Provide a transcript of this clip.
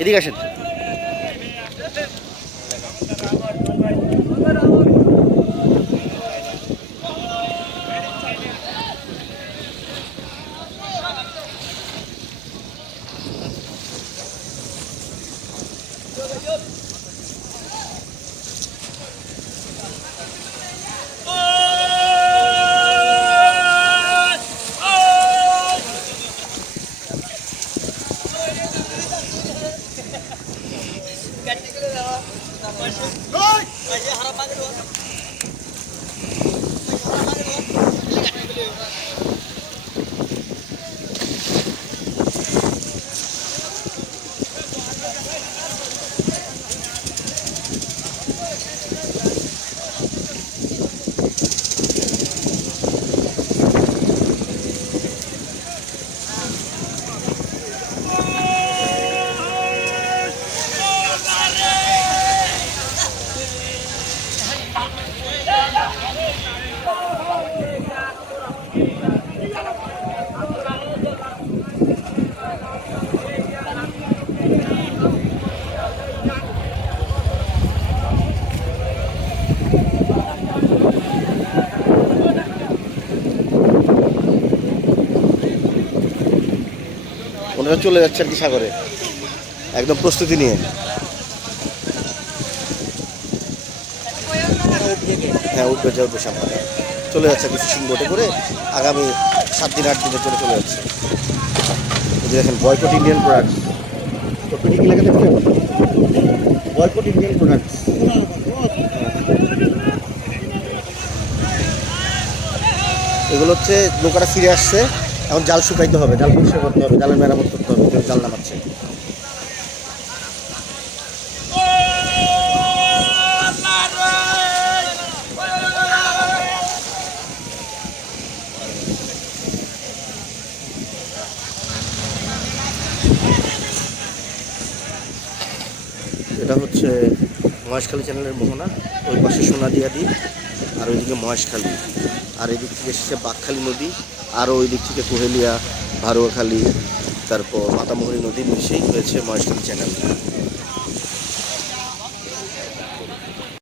এদিকে আসেন। ওনারা চলে যাচ্ছে আর কি সাগরে, একদম প্রস্তুতি নিয়ে। হ্যাঁ, উঠবে সামনে চলে যাচ্ছে আর কি ফিশিং বোটে করে। আগামী 7 দিন 8 দিনের জন্য চলে যাচ্ছে। এই যে দেখেন, বয়কট ইন্ডিয়ান প্রোডাক্টস। তো কি লেখা দেখছেন? Boycott Indian products. এগুলো হচ্ছে নৌকাটা ফিরে আসছে, এখন জাল শুকাইতে হবে, জাল পরিষ্কার করতে হবে, জালের মেরামত করতে হবে, জাল নামাচ্ছে। এটা হচ্ছে মহেশখালী চ্যানেলের মোহনা, ওই পাশে সোনাদিয়া দ্বীপ, আর ওইদিকে মহেশখালী, আর এদিক থেকে এসেছে বাঁকখালী নদী, আর ওই দিক থেকে কোহেলিয়া, ভারুয়াখালী, তারপর মাতামুহুরী নদী মিশেই হয়েছে মহেশখালী চ্যানেল।